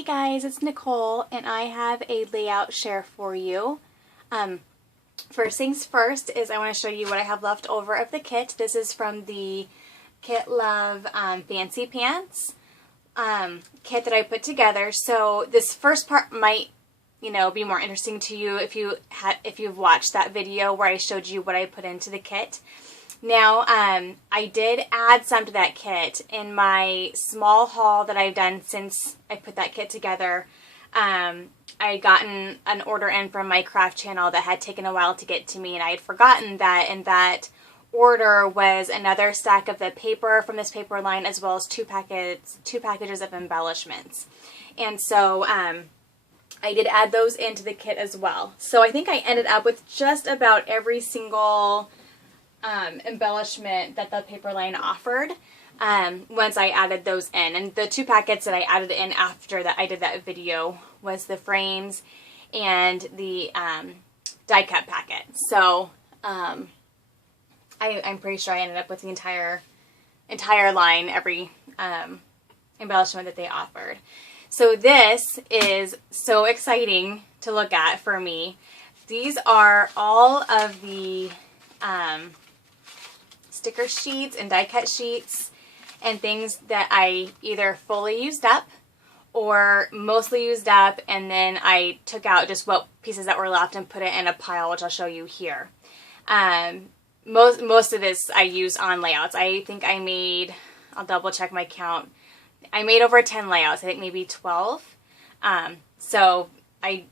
Hey guys, it's Nicole and I have a layout share for you. First things first is I want to show you what I have left over of the kit. This is from the Kit Love Fancy Pants kit that I put together. So this first part might, be more interesting to you if you've watched that video where I showed you what I put into the kit. Now, I did add some to that kit in my small haul that I've done since I put that kit together. I had gotten an order in from my craft channel that had taken a while to get to me, and I had forgotten that in that order was another stack of the paper from this paper line, as well as two packages of embellishments. And so I did add those into the kit as well. So I think I ended up with just about every single embellishment that the paper line offered once I added those in. And the two packets that I added in after that I did that video was the frames and the die cut packet. So I'm pretty sure I ended up with the entire line, every embellishment that they offered. So this is so exciting to look at for me. These are all of the sticker sheets and die cut sheets and things that I either fully used up or mostly used up, and then I took out just what pieces that were left and put it in a pile, which I'll show you here. Most of this I used on layouts. I think I made, I'll double check my count, I made over 10 layouts, I think maybe 12. So I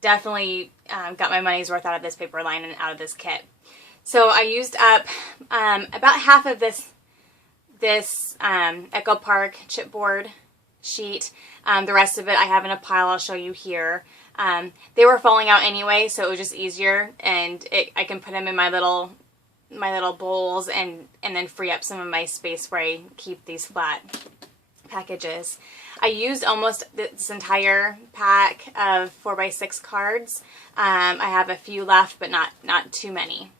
definitely got my money's worth out of this paper line and out of this kit. So I used up about half of this Echo Park chipboard sheet. The rest of it I have in a pile. I'll show you here. They were falling out anyway, so it was just easier, and I can put them in my little bowls and then free up some of my space where I keep these flat packages. I used almost this entire pack of 4x6 cards. I have a few left, but not too many.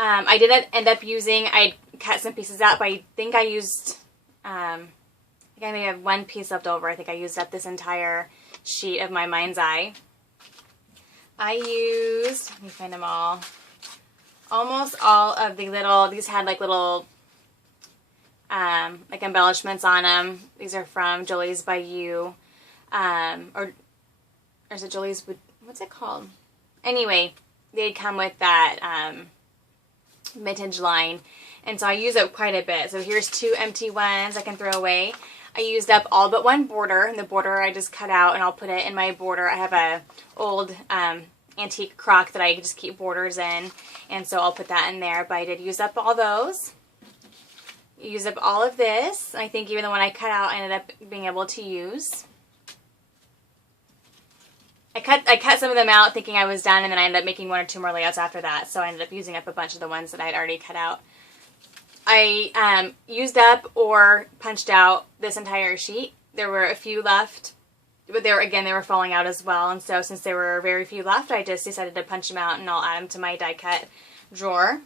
I did end up using, I cut some pieces out, but I think I used, I think I may have one piece left over. I think I used up this entire sheet of my Mind's Eye. I used, let me find them all, almost all of the little, these had like little, like embellishments on them. These are from Jolie's by You, or is it Jolie's, what's it called? Anyway, they come with that, vintage line, and so I use up quite a bit. So here's two empty ones I can throw away. I used up all but one border, and the border I just cut out and I'll put it in my border. I have a old antique crock that I just keep borders in, and so I'll put that in there, but I did use up all those. Use up all of this. I think even the one I cut out I ended up being able to use. I cut some of them out thinking I was done, and then I ended up making one or two more layouts after that, so I ended up using up a bunch of the ones that I had already cut out. I used up or punched out this entire sheet. There were a few left, but they were falling out as well, and so since there were very few left, I just decided to punch them out, and I'll add them to my die cut drawer.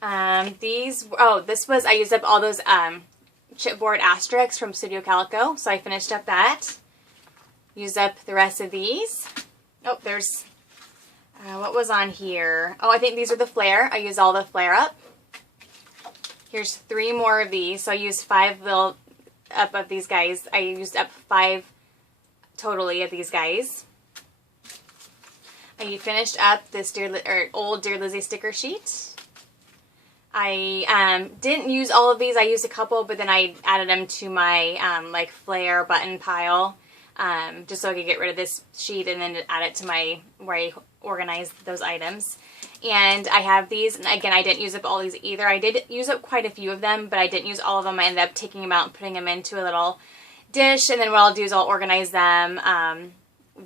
I used up all those chipboard asterisks from Studio Calico, so I finished up that. Used up the rest of these. Oh, there's, what was on here? Oh, I think these are the flare. I used all the flare up. Here's 3 more of these. So I used 5 up of these guys. I used up 5 totally of these guys. I finished up this old Dear Lizzie sticker sheet. I didn't use all of these. I used a couple, but then I added them to my like flare button pile. Just so I could get rid of this sheet and then add it to my, where I organize those items. And I have these, and again, I didn't use up all these either. I did use up quite a few of them, but I didn't use all of them. I ended up taking them out and putting them into a little dish, and then what I'll do is I'll organize them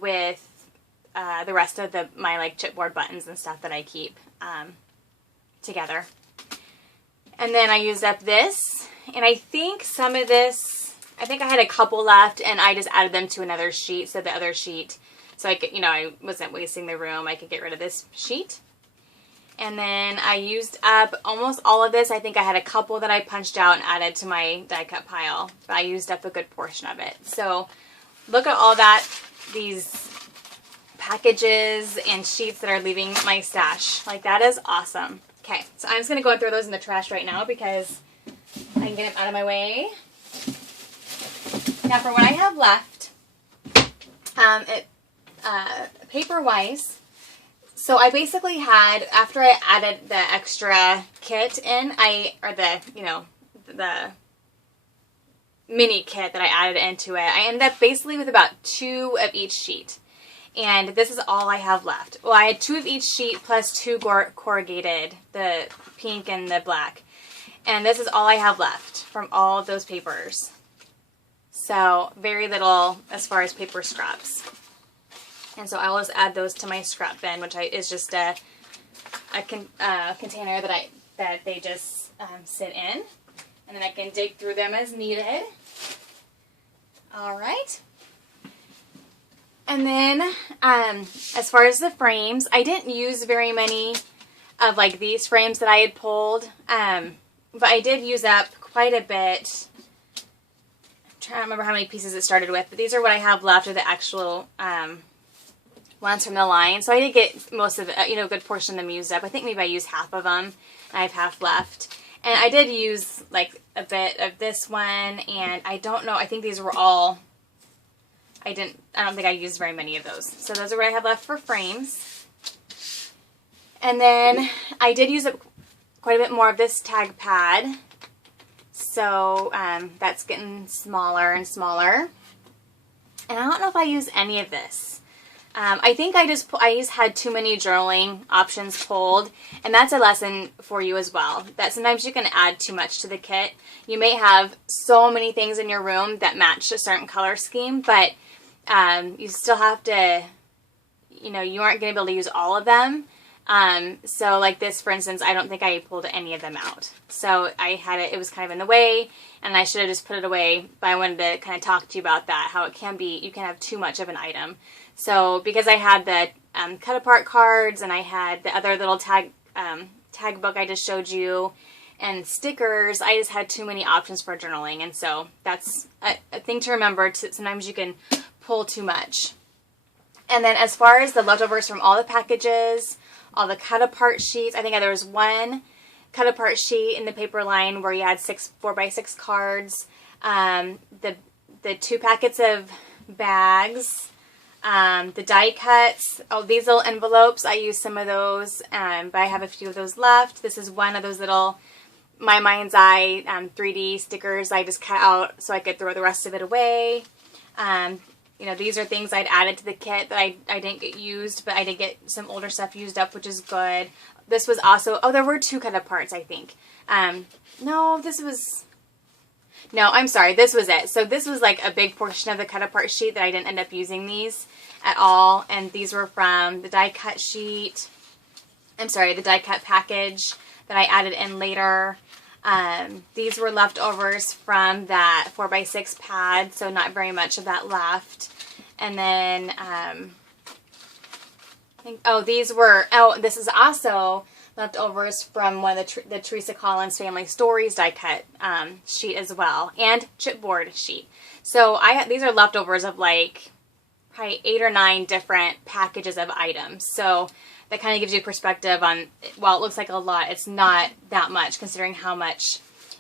with the rest of my like chipboard buttons and stuff that I keep together. And then I used up this, and I think some of this, I think I had a couple left, and I just added them to another sheet, so the other sheet, so I could, I wasn't wasting the room, I could get rid of this sheet. And then I used up almost all of this. I think I had a couple that I punched out and added to my die cut pile, but I used up a good portion of it. So look at all that, these packages and sheets that are leaving my stash. Like, that is awesome. Okay, so I'm just going to go and throw those in the trash right now because I can get them out of my way. Now for what I have left, paper-wise, so I basically had, after I added the extra kit in, the mini kit that I added into it, I ended up basically with about 2 of each sheet. And this is all I have left. Well, I had 2 of each sheet plus 2 corrugated, the pink and the black. And this is all I have left from all of those papers. So very little as far as paper scraps. And so I will just add those to my scrap bin, which is just a container that they just sit in. And then I can dig through them as needed. All right. And then as far as the frames, I didn't use very many of like these frames that I had pulled. But I did use up quite a bit. I'm trying to remember how many pieces it started with. But these are what I have left of the actual ones from the line. So I did get most of it, a good portion of them used up. I think maybe I used half of them. I have half left. And I did use like a bit of this one, and I don't know, I think these were all, I don't think I used very many of those. So those are what I have left for frames. And then I did use up quite a bit more of this tag pad. So that's getting smaller and smaller. And I don't know if I used any of this. I think I just had too many journaling options pulled, and that's a lesson for you as well, that sometimes you can add too much to the kit. You may have so many things in your room that match a certain color scheme, but you still have to, you aren't going to be able to use all of them. So like this, for instance, I don't think I pulled any of them out. So I had it was kind of in the way, and I should have just put it away, but I wanted to kind of talk to you about that, how it can be, you can have too much of an item. So because I had the cut apart cards, and I had the other little tag book I just showed you, and stickers, I just had too many options for journaling. And so that's a thing to remember, sometimes you can pull too much. And then as far as the leftovers from all the packages, all the cut apart sheets, I think there was one cut apart sheet in the paper line where you had 6 4x6 cards, the 2 packets of bags, the die cuts, these little envelopes, I used some of those, but I have a few of those left. This is one of those little My Mind's Eye 3D stickers I just cut out so I could throw the rest of it away. These are things I'd added to the kit that I didn't get used, but I did get some older stuff used up, which is good. This was also, there were 2 cut aparts, I think. No, I'm sorry, this was it. So this was like a big portion of the cut apart sheet that I didn't end up using these at all. And these were from the die cut sheet. The die cut package that I added in later. These were leftovers from that 4x6 pad, so not very much of that left. And then, this is also leftovers from one of the Teresa Collins Family Stories die cut sheet as well, and chipboard sheet. So these are leftovers of like probably 8 or 9 different packages of items. So that kind of gives you perspective on, while it looks like a lot, it's not that much considering how much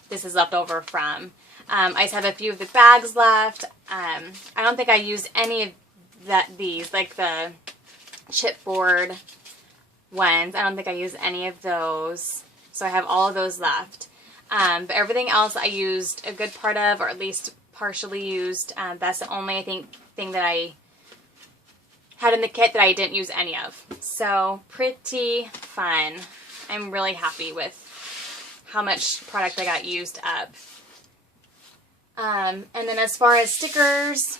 this is left over from. I just have a few of the bags left. I don't think I used any of these, like the chipboard ones. I don't think I used any of those. So I have all of those left. But everything else I used a good part of, or at least partially used. That's the only, I think, thing that I had in the kit that I didn't use any of. So pretty fun. I'm really happy with how much product I got used up. And then as far as stickers,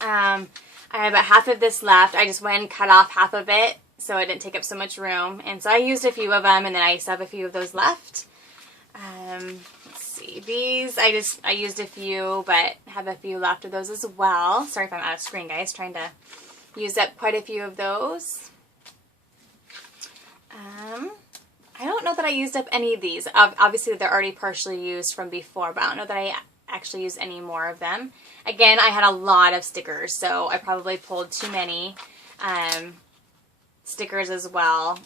I have about half of this left. I just went and cut off half of it so it didn't take up so much room. And so I used a few of them, and then I still have a few of those left. Let's see. These, I used a few, but have a few left of those as well. Sorry if I'm out of screen, guys. Trying to use up quite a few of those. I don't know that I used up any of these. Obviously, they're already partially used from before, but I don't know that I actually used any more of them. Again, I had a lot of stickers, so I probably pulled too many stickers as well.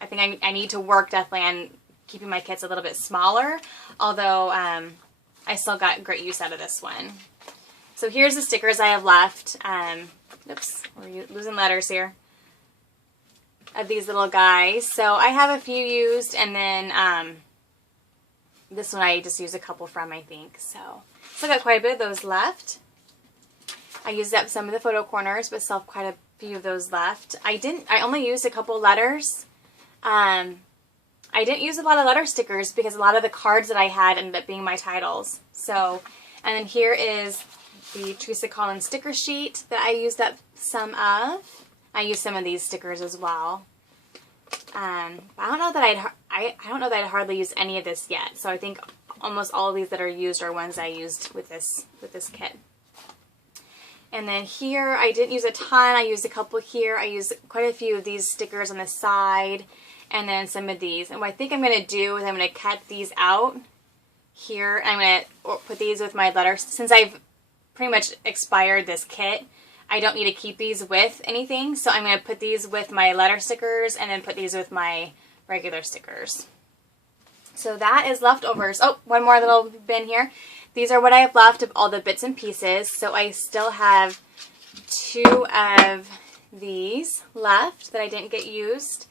I think I need to work definitely on keeping my kits a little bit smaller, although I still got great use out of this one. So here's the stickers I have left. Oops, we're losing letters here. Of these little guys. So I have a few used, and then this one I just used a couple from, I think. So still got quite a bit of those left. I used up some of the photo corners, but still have quite a few of those left. I only used a couple letters. I didn't use a lot of letter stickers because a lot of the cards that I had ended up being my titles. So, and then here is the Teresa Collins sticker sheet that I used up some of. I used some of these stickers as well. I don't know that I don't know that I'd hardly use any of this yet. So I think almost all of these that are used are ones I used with this kit. And then here I didn't use a ton. I used a couple here. I used quite a few of these stickers on the side, and then some of these. And what I think I'm going to do is I'm going to cut these out here. I'm going to put these with my letters. Since I've pretty much expired this kit, I don't need to keep these with anything. So I'm going to put these with my letter stickers and then put these with my regular stickers. So that is leftovers. Oh, one more little bin here. These are what I have left of all the bits and pieces. So I still have 2 of these left that I didn't get used.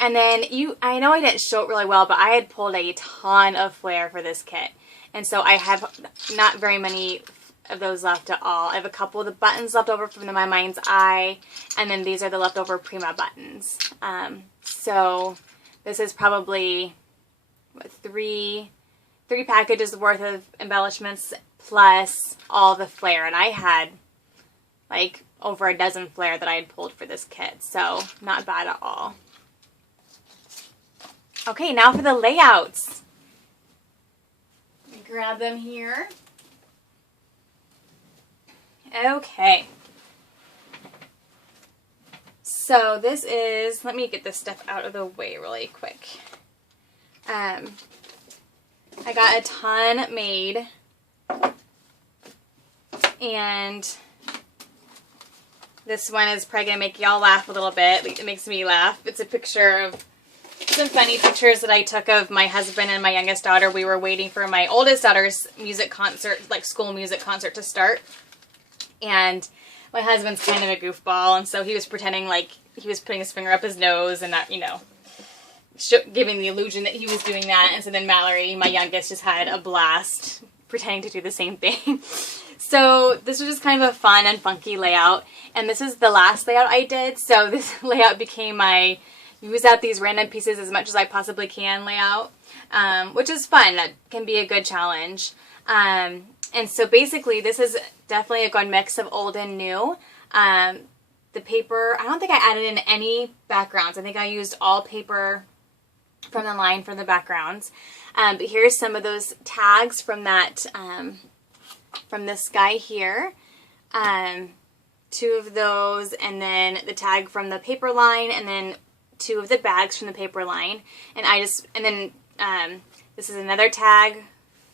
And then I know I didn't show it really well, but I had pulled a ton of flair for this kit. And so I have not very many of those left at all. I have a couple of the buttons left over from the My Mind's Eye, and then these are the leftover Prima buttons. So this is probably what, three packages worth of embellishments plus all the flair, and I had like over a dozen flair that I had pulled for this kit, so not bad at all. Okay, now for the layouts. Let me grab them here. Okay. So this is, let me get this stuff out of the way really quick. I got a ton made, and this one is probably going to make y'all laugh a little bit. It makes me laugh. It's a picture of some funny pictures that I took of my husband and my youngest daughter. We were waiting for my oldest daughter's music concert, like school music concert, to start. And my husband's kind of a goofball, and so he was pretending like he was putting his finger up his nose and not, you know, giving the illusion that he was doing that. And so then Mallory, my youngest, just had a blast pretending to do the same thing. So this was just kind of a fun and funky layout. And this is the last layout I did. So this layout became my use out these random pieces as much as I possibly can layout, which is fun. That can be a good challenge. And so basically this is definitely a good mix of old and new. The paper, I don't think I added in any backgrounds. I think I used all paper from the line for the backgrounds. But here's some of those tags from that, from this guy here. 2 of those, and then the tag from the paper line, and then 2 of the bags from the paper line. And then this is another tag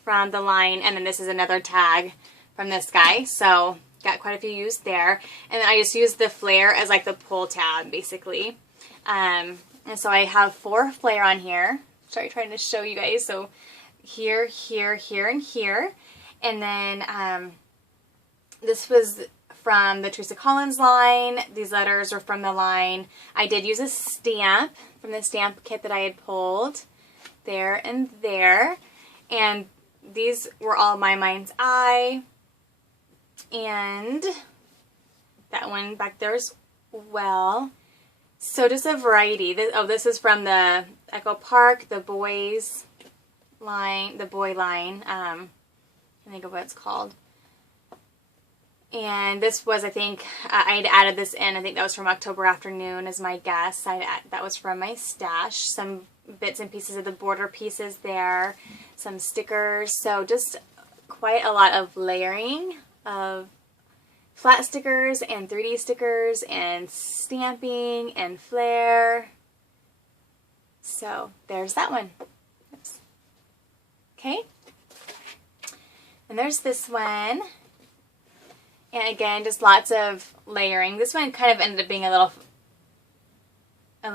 from the line, and then this is another tag from this guy. So got quite a few used there. And then I just used the flair as like the pull tab, basically. And so I have 4 flair on here. Sorry, trying to show you guys. So here, here, here, and here. And then this was from the Teresa Collins line. These letters are from the line. I did use a stamp from the stamp kit that I had pulled there and there. And these were all My Mind's Eye. And that one back there as well. So just a variety. This is from the Echo Park, the boys line, the boy line. I think of what it's called. And this was, I think, I'd added this in. I think that was from October Afternoon is my guess. That was from my stash. Some bits and pieces of the border pieces there. Some stickers. So just quite a lot of layering of flat stickers and 3D stickers and stamping and flair. So there's that one. Oops. Okay. And there's this one. And again, just lots of layering. This one kind of ended up being a little, I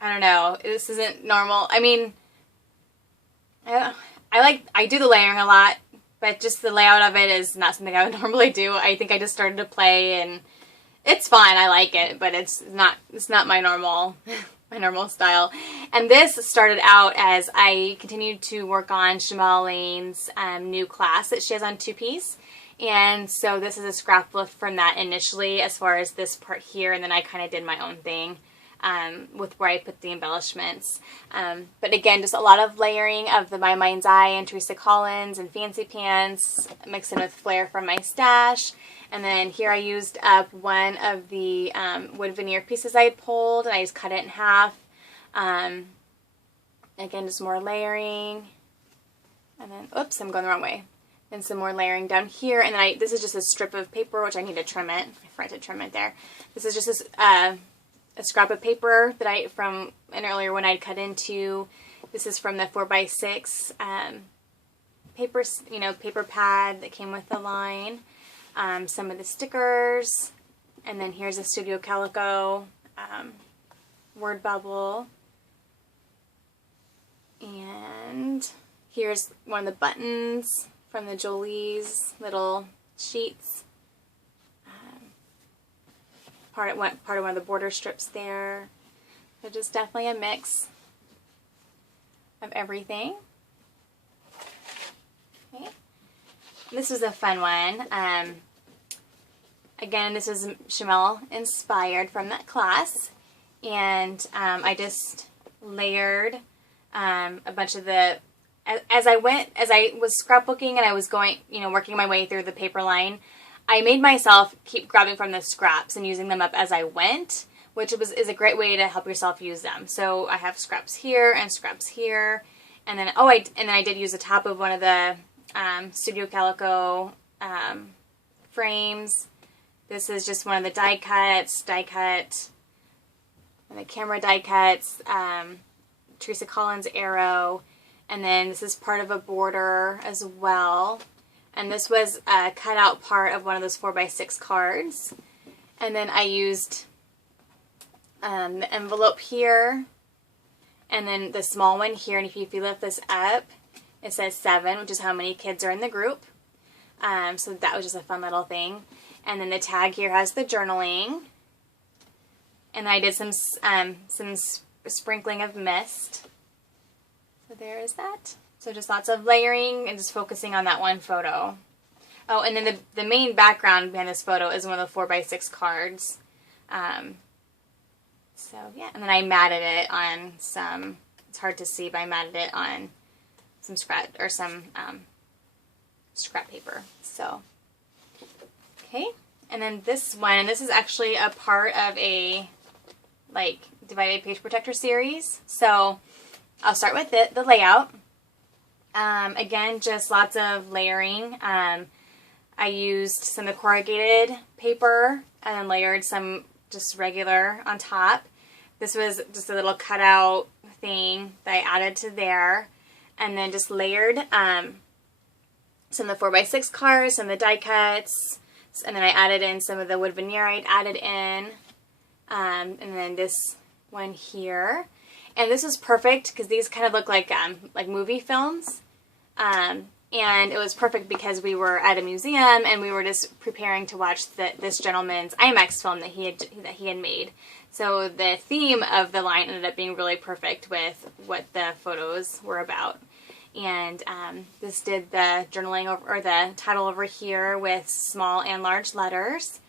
don't know. This isn't normal. I mean, I do the layering a lot, but just the layout of it is not something I would normally do. I think I just started to play and it's fine. I like it, but it's not my normal style. And this started out as I continued to work on Shamel Lane's new class that she has on two-piece. And so this is a scrapbook from that initially as far as this part here, and then I kind of did my own thing with where I put the embellishments. But again, just a lot of layering of the My Mind's Eye and Teresa Collins and Fancy Pants, mixed in with Flair from my stash. And then here I used up one of the wood veneer pieces I had pulled, and I just cut it in half. Again, just more layering. And then, oops, I'm going the wrong way. And some more layering down here. And then this is just a strip of paper, which I need to trim it. I forgot to trim it there. This is just a scrap of paper that from an earlier one I'd cut into. This is from the 4x6 paper, paper pad that came with the line. Some of the stickers, and then here's a Studio Calico word bubble, and here's one of the buttons from the Jolie's little sheets. Part of one of the border strips there. So just definitely a mix of everything. Okay. This was a fun one. Again, this was Shamel inspired from that class, and I just layered a bunch of the, as I was scrapbooking and I was going, working my way through the paper line, I made myself keep grabbing from the scraps and using them up as I went, which is a great way to help yourself use them. So I have scraps here and scraps here, and then I did use the top of one of the Studio Calico frames. This is just one of the die cut, and the camera die cuts, Teresa Collins arrow, and then this is part of a border as well. And this was a cut out part of one of those 4x6 cards. And then I used the envelope here, and then the small one here, and if you lift this up, it says 7, which is how many kids are in the group. So that was just a fun little thing. And then the tag here has the journaling. And I did some sprinkling of mist. So there is that. So just lots of layering and just focusing on that one photo. Oh, and then the main background behind this photo is one of the 4x6 cards. So yeah, and then I matted it on some, it's hard to see, but I matted it on some scrap paper. So, okay. And then this one, and this is actually a part of a divided page protector series. So I'll start with the layout. Again, just lots of layering. I used some of the corrugated paper and then layered some just regular on top. This was just a little cutout thing that I added to there. And then just layered some of the 4x6 cards, some of the die cuts, and then I added in some of the wood veneer I'd added in. And then this one here. And this was perfect because these kind of look like movie films. And it was perfect because we were at a museum and we were just preparing to watch this gentleman's IMAX film that he had made. So the theme of the line ended up being really perfect with what the photos were about. And this did the journaling or the title over here with small and large letters,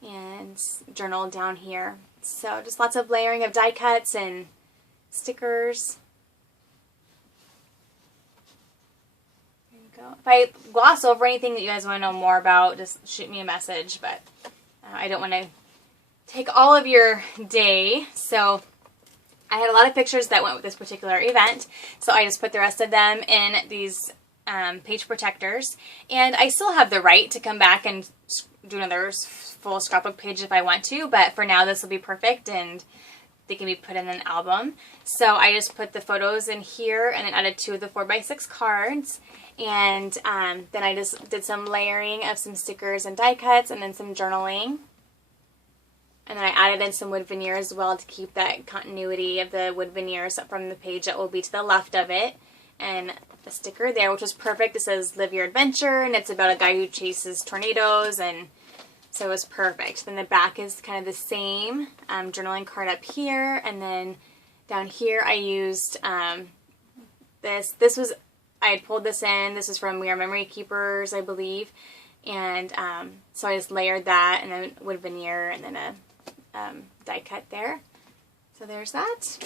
and journal down here. So just lots of layering of die cuts and stickers. There you go. If I gloss over anything that you guys want to know more about, just shoot me a message, but I don't want to take all of your day. So I had a lot of pictures that went with this particular event, so I just put the rest of them in these page protectors. And I still have the right to come back and do another full scrapbook page if I want to, but for now this will be perfect, and they can be put in an album. So I just put the photos in here and then added 2 of the 4x6 cards. And then I just did some layering of some stickers and die cuts and then some journaling. And then I added in some wood veneer as well to keep that continuity of the wood veneers from the page that will be to the left of it. And the sticker there, which was perfect. It says Live Your Adventure, and it's about a guy who chases tornadoes, and so it was perfect. Then the back is kind of the same journaling card up here, and then down here I used this. This was, I had pulled this in. This is from We Are Memory Keepers, I believe. And so I just layered that, and then wood veneer, and then a die cut there. So there's that.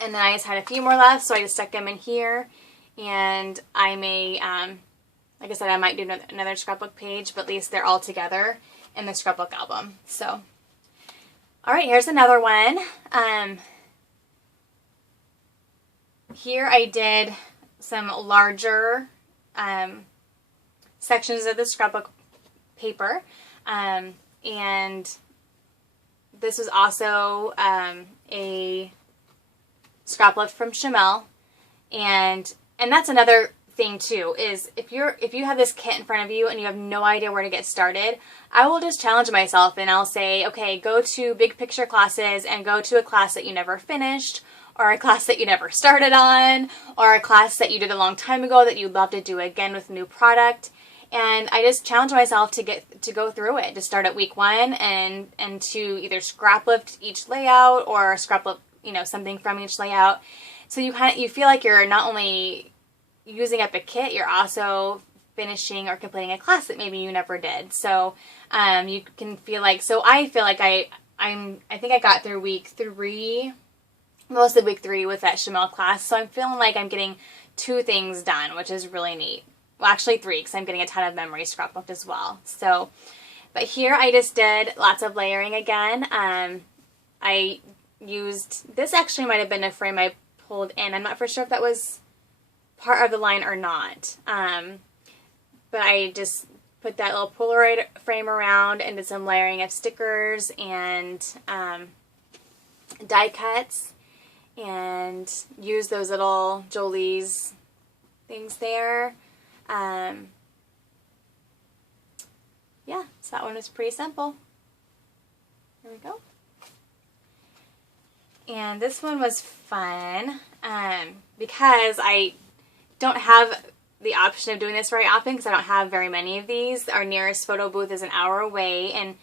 And then I just had a few more left, so I just stuck them in here. And I may, like I said, I might do another scrapbook page, but at least they're all together in the scrapbook album. So, all right, here's another one. Here I did some larger sections of the scrapbook paper, and this was also a scrapbook from Shamel, and that's another thing too, is if you have this kit in front of you and you have no idea where to get started, I will just challenge myself and I'll say, okay, go to big picture classes and go to a class that you never finished, or a class that you never started on, or a class that you did a long time ago that you'd love to do again with a new product. And I just challenge myself to go through it, to start at week 1 and to either scrap lift each layout or scrap lift, something from each layout. So you feel like you're not only using up a kit, you're also finishing or completing a class that maybe you never did. So you can feel like, so I feel like I think I got through week 3, most of week 3 with that Shamel class. So I'm feeling like I'm getting 2 things done, which is really neat. Well, actually 3, because I'm getting a ton of memory scrapbooked as well. So, but here I just did lots of layering again. I used, this actually might have been a frame I pulled in. I'm not for sure if that was part of the line or not. But I just put that little Polaroid frame around and did some layering of stickers and die cuts, and used those little Jolie's things there. Yeah, so that one was pretty simple. There we go. And this one was fun because I don't have the option of doing this very often because I don't have very many of these. Our nearest photo booth is an hour away, and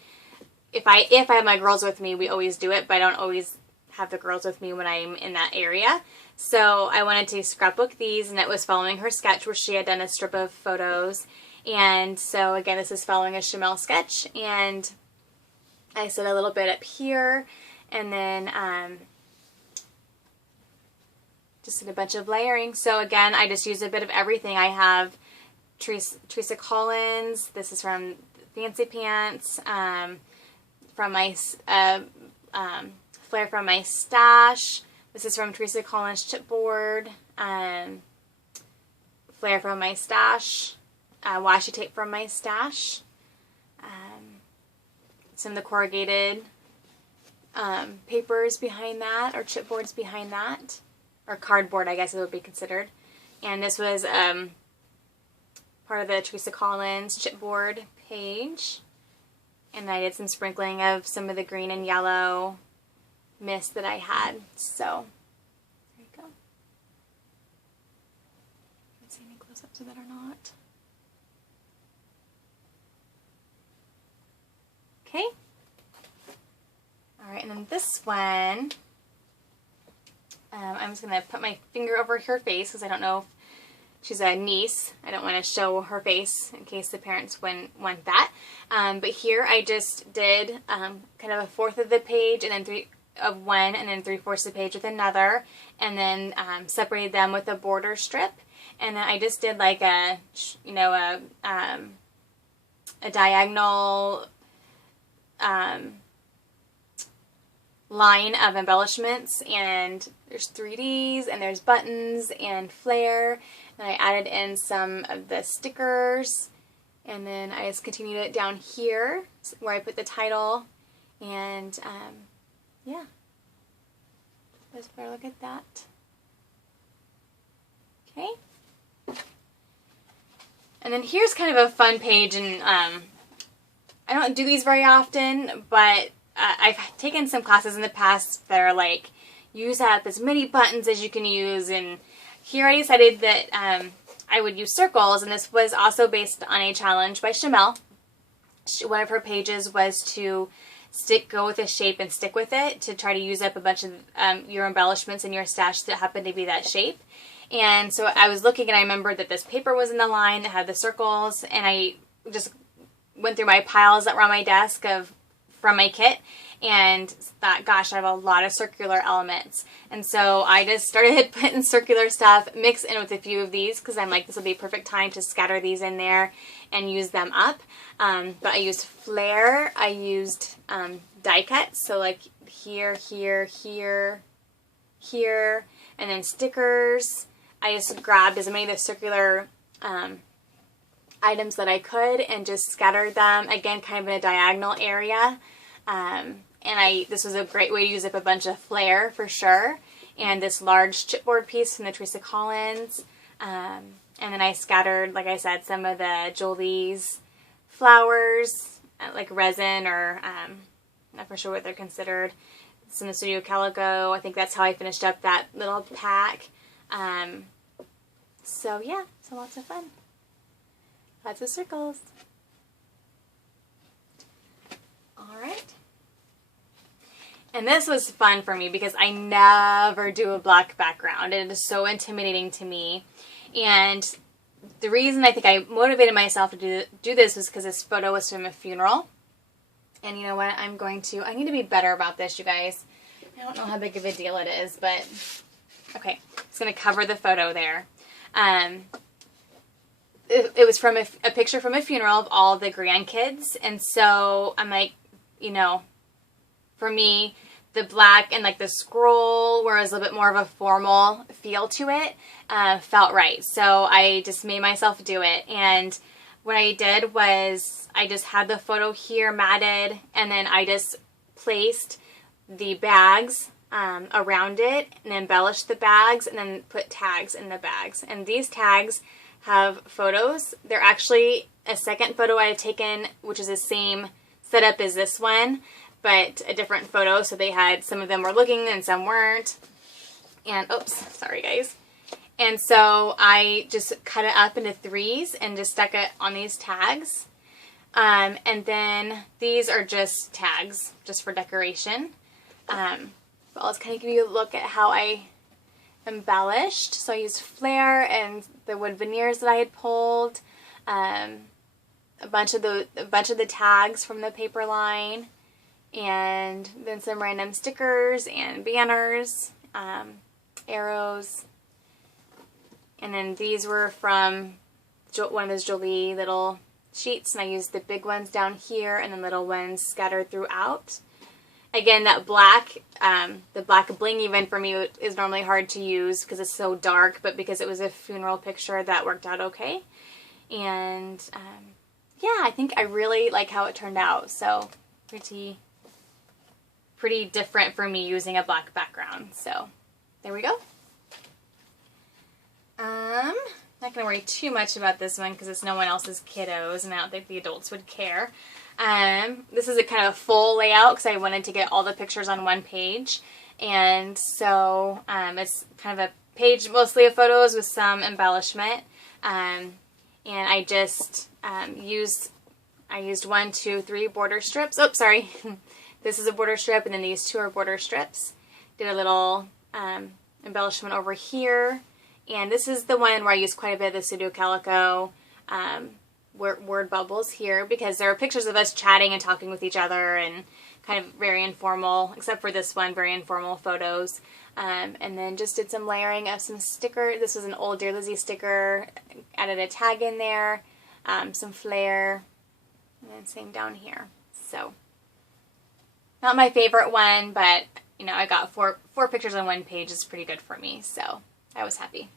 if I have my girls with me, we always do it, but I don't always have the girls with me when I'm in that area. So I wanted to scrapbook these, and it was following her sketch where she had done a strip of photos. And so again, this is following a Shamel sketch, and I said a little bit up here, and then just did a bunch of layering. So again, I just used a bit of everything. I have Teresa Collins. This is from Fancy Pants. From my Flare from my stash. This is from Teresa Collins chipboard. Flare from my stash. Washi tape from my stash. Some of the corrugated papers behind that, or chipboards behind that, or cardboard, I guess it would be considered. And this was part of the Teresa Collins chipboard page. And I did some sprinkling of some of the green and yellow mist that I had. So, there you go. Let's see any close-ups of that or not. Okay. Alright, and then this one, I'm just going to put my finger over her face because I don't know if she's a niece. I don't want to show her face in case the parents wouldn't want that. But here I just did kind of a fourth of the page, and then 3 of one, and then 3/4 of the page with another, and then separated them with a border strip. And then I just did like a diagonal line of embellishments, and there's 3Ds, and there's buttons and flare, and I added in some of the stickers, and then I just continued it down here where I put the title, and yeah, Just better look at that. Okay. And then here's kind of a fun page, and I don't do these very often, but I've taken some classes in the past that are like, use up as many buttons as you can use, and here I decided that I would use circles, and this was also based on a challenge by Shamel. One of her pages was to go with a shape and stick with it, to try to use up a bunch of your embellishments in your stash that happen to be that shape. And so I was looking, and I remembered that this paper was in the line that had the circles, and I just went through my piles that were on my desk from my kit, and thought, gosh, I have a lot of circular elements. And so I just started putting circular stuff mixed in with a few of these, because I'm like, this will be a perfect time to scatter these in there and use them up. But I used Flair, I used die cuts, so like here, here, here, here, and then stickers. I just grabbed as many of the circular items that I could and just scattered them, again, kind of in a diagonal area. And this was a great way to use up a bunch of Flair for sure. And this large chipboard piece from the Teresa Collins. And then I scattered, like I said, some of the Jolie's flowers, like resin, or I'm not for sure what they're considered. Some of the Studio Calico. I think that's how I finished up that little pack. So yeah, so lots of fun. Lots of circles. Alright. And this was fun for me because I never do a black background. It is so intimidating to me. And the reason I think I motivated myself to do this was because this photo was from a funeral. And you know what? I need to be better about this, you guys. I don't know how big of a deal it is, but okay. It's going to cover the photo there. It was from a picture from a funeral of all the grandkids. And so I'm like, you know, for me, the black and like the scroll, where it was a little bit more of a formal feel to it, felt right. So I just made myself do it. And what I did was I just had the photo here matted, and then I just placed the bags around it and embellished the bags, and then put tags in the bags. And these tags have photos. They're actually a second photo I've taken, which is the same setup as this one, but a different photo. So they had, some of them were looking and some weren't. And, oops, sorry guys. And so I just cut it up into threes and just stuck it on these tags. And then these are just tags, just for decoration. But let's kind of give you a look at how I embellished. So I used Flair and the wood veneers that I had pulled. A bunch of the tags from the paper line, and then some random stickers and banners, arrows, and then these were from one of those Jolie little sheets, and I used the big ones down here and the little ones scattered throughout. Again, that black, the black bling even for me is normally hard to use because it's so dark, but because it was a funeral picture, that worked out okay. And yeah, I think I really like how it turned out. So pretty different for me using a black background. So there we go. Not going to worry too much about this one because it's no one else's kiddos, and I don't think the adults would care. This is a kind of full layout because I wanted to get all the pictures on one page. And so it's kind of a page mostly of photos with some embellishment. And I just used 1, 2, 3 border strips. Oh, sorry. This is a border strip, and then these 2 are border strips. Did a little embellishment over here. And this is the one where I used quite a bit of the Studio Calico word bubbles here, because there are pictures of us chatting and talking with each other and kind of very informal, except for this one, very informal photos. And then just did some layering of some sticker. This is an old Dear Lizzie sticker. Added a tag in there, some Flair, and then same down here. So not my favorite one, but you know, I got four pictures on one page is pretty good for me, so I was happy.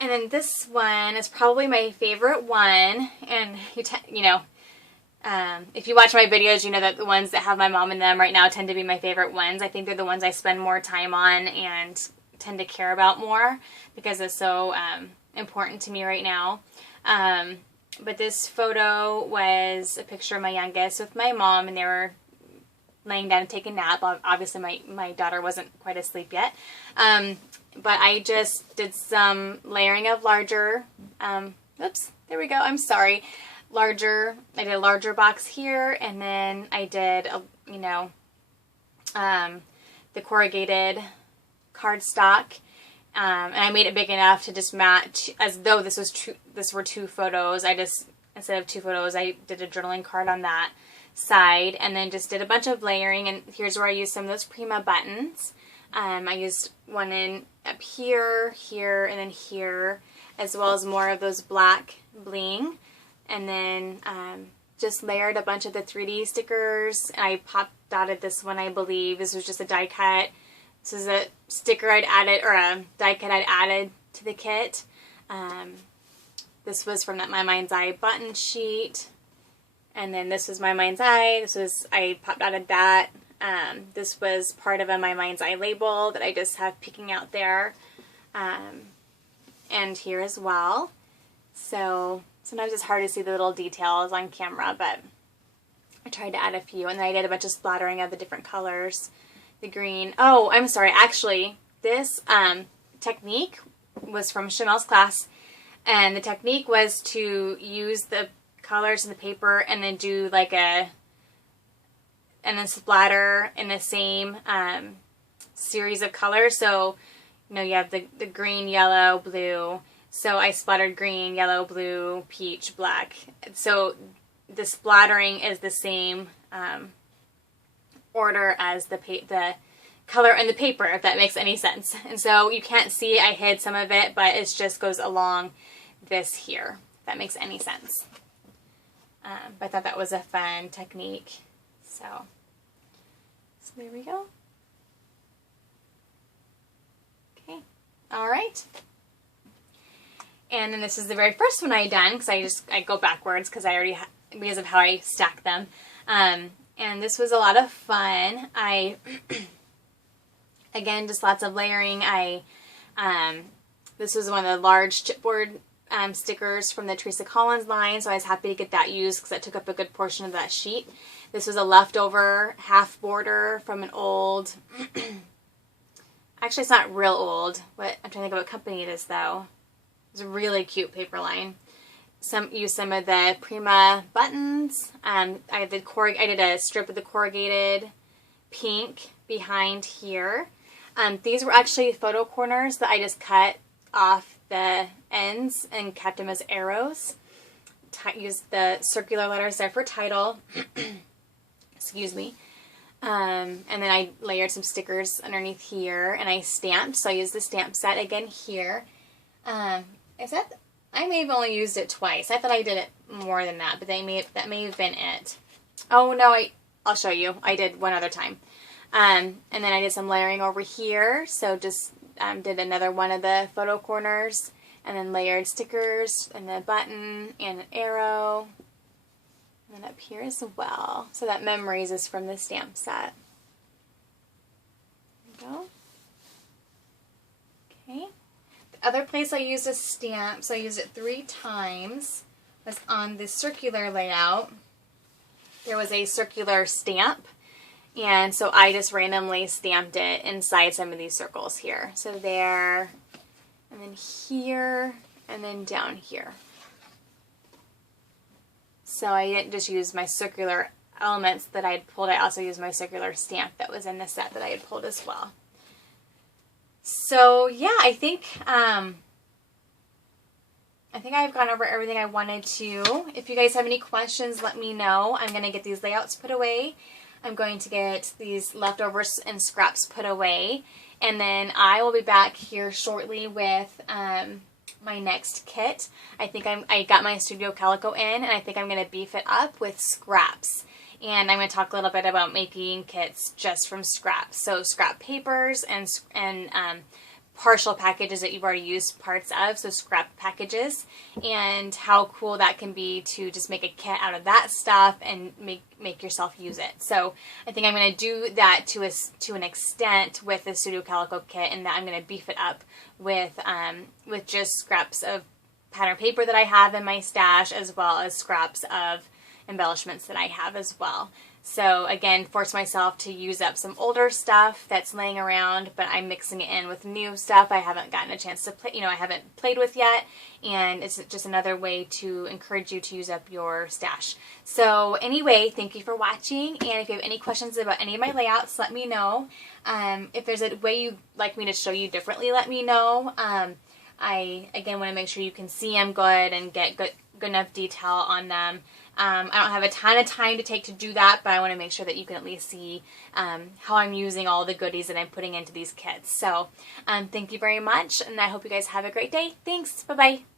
And then this one is probably my favorite one, and you know, If you watch my videos, you know that the ones that have my mom in them right now tend to be my favorite ones. I think they're the ones I spend more time on and tend to care about more because it's so important to me right now. But this photo was a picture of my youngest with my mom, and they were laying down and taking a nap. Obviously, my daughter wasn't quite asleep yet. But I just did some layering of larger, oops, there we go, I'm sorry. I did a larger box here, and then I did, the corrugated cardstock, and I made it big enough to just match, as though this were two photos. Instead of two photos, I did a journaling card on that side, and then just did a bunch of layering, and here's where I used some of those Prima buttons. I used one up here, here, and then here, as well as more of those black bling. And then just layered a bunch of the 3D stickers. I pop dotted this one, I believe. This was just a die cut. This is a sticker I'd added, or a die cut I'd added to the kit. This was from that My Mind's Eye button sheet. And then this was My Mind's Eye. I pop dotted that. This was part of a My Mind's Eye label that I just have peeking out there. And here as well. So sometimes it's hard to see the little details on camera, but I tried to add a few. And then I did a bunch of splattering of the different colors. The green. Oh, I'm sorry. Actually, this technique was from Chanel's class. And the technique was to use the colors in the paper and then do and then splatter in the same series of colors. So, you have the green, yellow, blue. So I splattered green, yellow, blue, peach, black. So the splattering is the same order as the color in the paper, if that makes any sense. And so you can't see, I hid some of it, but it just goes along this here, if that makes any sense. But I thought that was a fun technique. So there we go. Okay, all right. And then this is the very first one I done, because I go backwards because because of how I stack them. And this was a lot of fun. Again, just lots of layering. This was one of the large chipboard stickers from the Teresa Collins line, so I was happy to get that used because that took up a good portion of that sheet. This was a leftover half border from an old, actually it's not real old, I'm trying to think of what company it is though. It's a really cute paper line. Used some of the Prima buttons. I did a strip of the corrugated pink behind here. These were actually photo corners that I just cut off the ends and kept them as arrows. Used the circular letters there for title. Excuse me. And then I layered some stickers underneath here, and I stamped. So I used the stamp set again here. I may have only used it twice. I thought I did it more than that, but that may have been it. Oh no, I'll show you. I did one other time. And then I did some layering over here. So just did another one of the photo corners, and then layered stickers and the button and an arrow. And then up here as well. So that Memories is from the stamp set. There we go. Okay. The other place I used a stamp, so I used it 3 times, was on the circular layout. There was a circular stamp, and so I just randomly stamped it inside some of these circles here. So there, and then here, and then down here. So I didn't just use my circular elements that I had pulled, I also used my circular stamp that was in the set that I had pulled as well. So yeah, I think I've gone over everything I wanted to. If you guys have any questions, let me know. I'm going to get these layouts put away. I'm going to get these leftovers and scraps put away. And then I will be back here shortly with my next kit. I think I got my Studio Calico in, and I think I'm going to beef it up with scraps. And I'm going to talk a little bit about making kits just from scraps. So scrap papers and partial packages that you've already used parts of, so scrap packages, and how cool that can be to just make a kit out of that stuff and make yourself use it. So I think I'm going to do that to an extent with the Studio Calico kit, and that I'm going to beef it up with just scraps of pattern paper that I have in my stash, as well as scraps of embellishments that I have as well. So again, force myself to use up some older stuff that's laying around, but I'm mixing it in with new stuff I haven't gotten a chance to play, I haven't played with yet, and it's just another way to encourage you to use up your stash. So anyway, thank you for watching, and if you have any questions about any of my layouts, let me know. If there's a way you'd like me to show you differently, let me know. I, again, want to make sure you can see them good and get good enough detail on them. I don't have a ton of time to take to do that, but I want to make sure that you can at least see how I'm using all the goodies that I'm putting into these kits. So thank you very much, and I hope you guys have a great day. Thanks. Bye-bye.